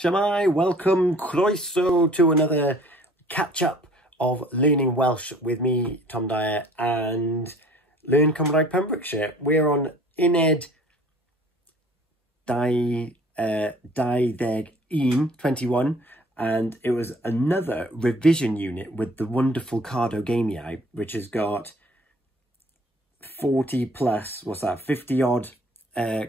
Shemai, welcome, croeso to another catch-up of Learning Welsh with me, Tom Dyer, and LearnCymraeg Pembrokeshire. We're on uned 21, and it was another revision unit with the wonderful Cardo Gamei, which has got 40 plus, 50 odd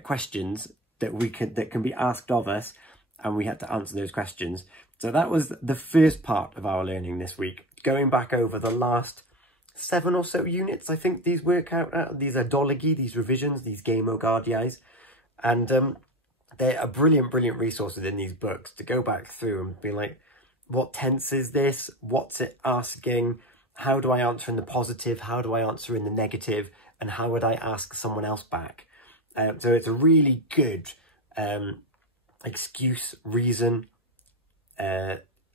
questions that can be asked of us, and we had to answer those questions. So that was the first part of our learning this week, going back over the last 7 or so units. I think these work out. These are dolygi, these revisions, these game guardiais, and they're a brilliant resources in these books to go back through and be like, what tense is this? What's it asking? How do I answer in the positive? How do I answer in the negative? And how would I ask someone else back? So it's a really good excuse, reason,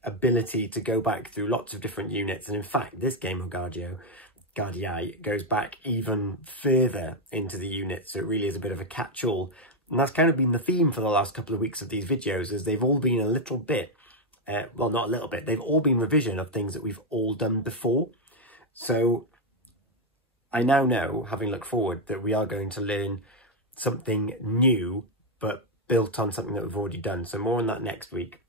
ability to go back through lots of different units. And in fact, this game guardiai goes back even further into the unit. So it really is a bit of a catch-all. And that's kind of been the theme for the last couple of weeks of these videos, as they've all been a little bit, well, not a little bit, they've all been revision of things that we've all done before. So I now know, having looked forward, that we are going to learn something new, but built on something that we've already done. So more on that next week.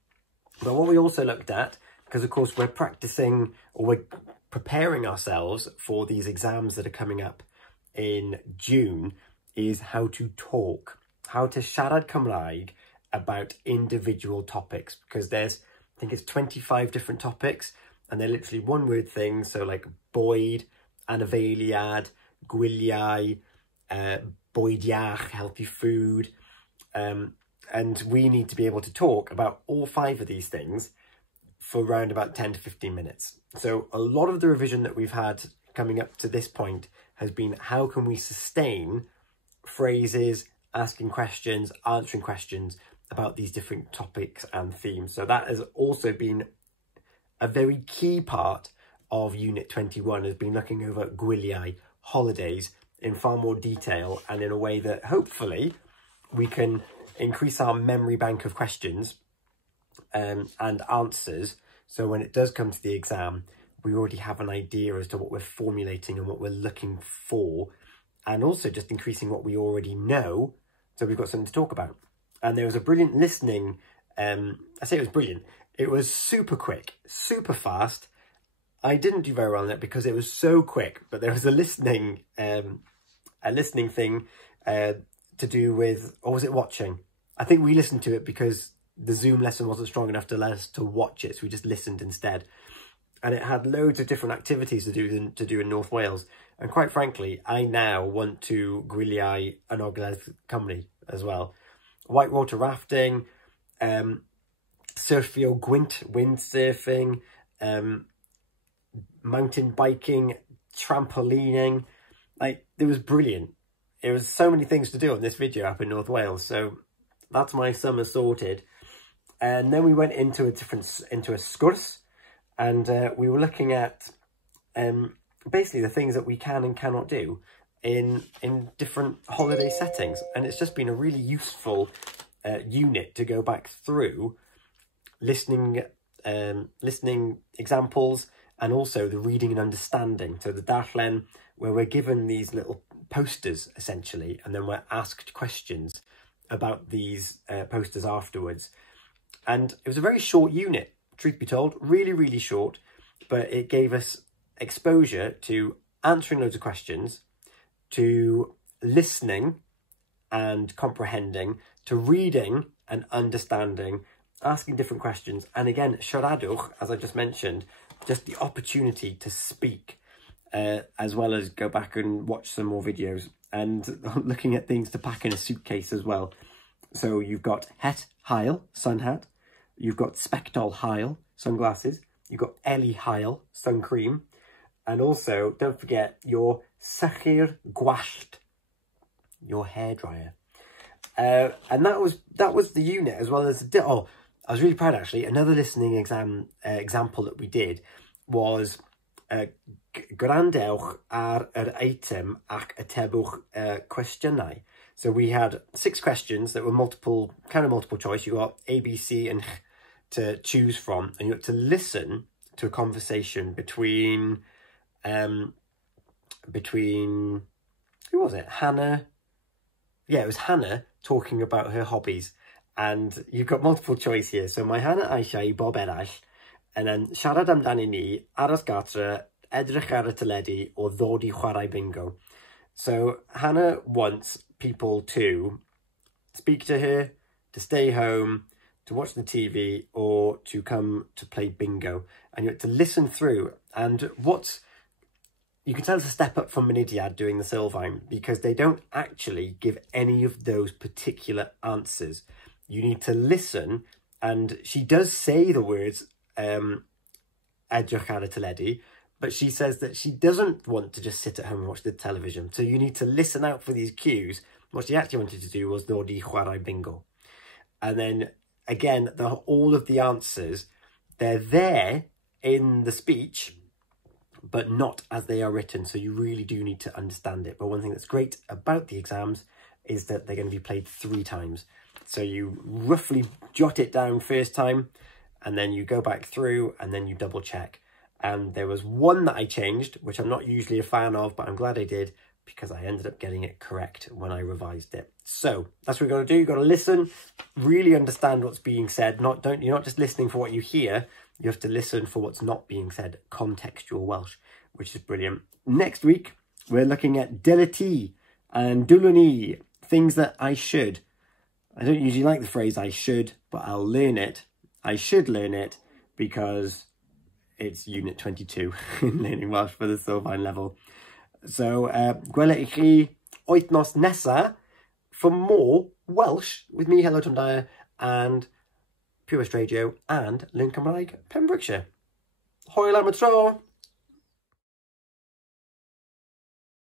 But what we also looked at, because of course we're practicing, or we're preparing ourselves for these exams that are coming up in June, is how to talk, how to siarad Cymraeg about individual topics, because there's, I think it's 25 different topics, and they're literally one word things. So like bwyd, anifeiliad, gwyliau, bwyd iach, healthy food, and we need to be able to talk about all 5 of these things for around about 10 to 15 minutes. So a lot of the revision that we've had coming up to this point has been, how can we sustain phrases, asking questions, answering questions about these different topics and themes. So that has also been a very key part of Unit 21, has been looking over gwyliau, holidays, in far more detail, and in a way that hopefully we can increase our memory bank of questions and answers. So when it does come to the exam, we already have an idea as to what we're formulating and what we're looking for, and also just increasing what we already know, so we've got something to talk about. And there was a brilliant listening, I say it was brilliant, it was super quick, super fast. I didn't do very well on it because it was so quick, but there was a listening thing to do with, or was it watching? I think we listened to it because the Zoom lesson wasn't strong enough to let us to watch it, so we just listened instead. And it had loads of different activities to do in North Wales. And quite frankly, I now want to gwyliau yn Ogledd Cymru as well. Whitewater rafting, surfio gwynt, windsurfing, mountain biking, trampolining. Like, it was brilliant. There was so many things to do on this video up in North Wales. So that's my summer sorted. And then we went into a sgwrs, and we were looking at basically the things that we can and cannot do in different holiday settings. And it's just been a really useful unit to go back through, listening examples, and also the reading and understanding. So the darllen, where we're given these little posters essentially, and then we're asked questions about these posters afterwards. And it was a very short unit, truth be told, really short, but it gave us exposure to answering loads of questions, to listening and comprehending, to reading and understanding, asking different questions, and again, siaradwch, as I just mentioned, just the opportunity to speak, as well as go back and watch some more videos, and looking at things to pack in a suitcase as well. So you've got het hael, sun hat, you've got spectol hael, sunglasses, you've got eli hael, sun cream, and also don't forget your sychir gwallt, your hairdryer. And that was the unit, as well as oh, I was really proud actually. Another listening example that we did was gwrandewch ar yr eitem ac atebwch cwestiynau. So we had 6 questions that were multiple choice. You got A, B, C and H to choose from, and you had to listen to a conversation between who was it? Hannah. Yeah, it was Hannah talking about her hobbies. And you've got multiple choice here. So mae Hannah eisiau I bob eraill, and then siarad amdani ni, aros gatre, edrych ar y teledu, o ddod I chwarae bingo. So Hannah wants people to speak to her, to stay home, to watch the TV, or to come to play bingo. And you have to listen through. And you can tell it's a step up from Mynydiad doing the Sylfaen, because they don't actually give any of those particular answers. You need to listen, and she does say the words edrych ar y teledu, but she says that she doesn't want to just sit at home and watch the television. So you need to listen out for these cues. What she actually wanted to do was ddod I chwarae bingo. And then, again, all of the answers, they're there in the speech, but not as they are written. So you really do need to understand it. But one thing that's great about the exams is that they're going to be played 3 times. So you roughly jot it down first time, and then you go back through, and then you double check. And there was one that I changed, which I'm not usually a fan of, but I'm glad I did, because I ended up getting it correct when I revised it. So that's what you've got to do. You've got to listen, really understand what's being said. You're not just listening for what you hear. You have to listen for what's not being said. Contextual Welsh, which is brilliant. Next week, we're looking at dyleti and duluni, things that I should. I don't usually like the phrase I should, but I'll learn it. I should learn it because it's Unit 22 in Learning Welsh for the Sylfaen level. So, gwela I chi wythnos nesa for more Welsh with me, HelloTomDyer, and Pure West Radio and LearnCymraeg Pembrokeshire. Hwyl am y tro!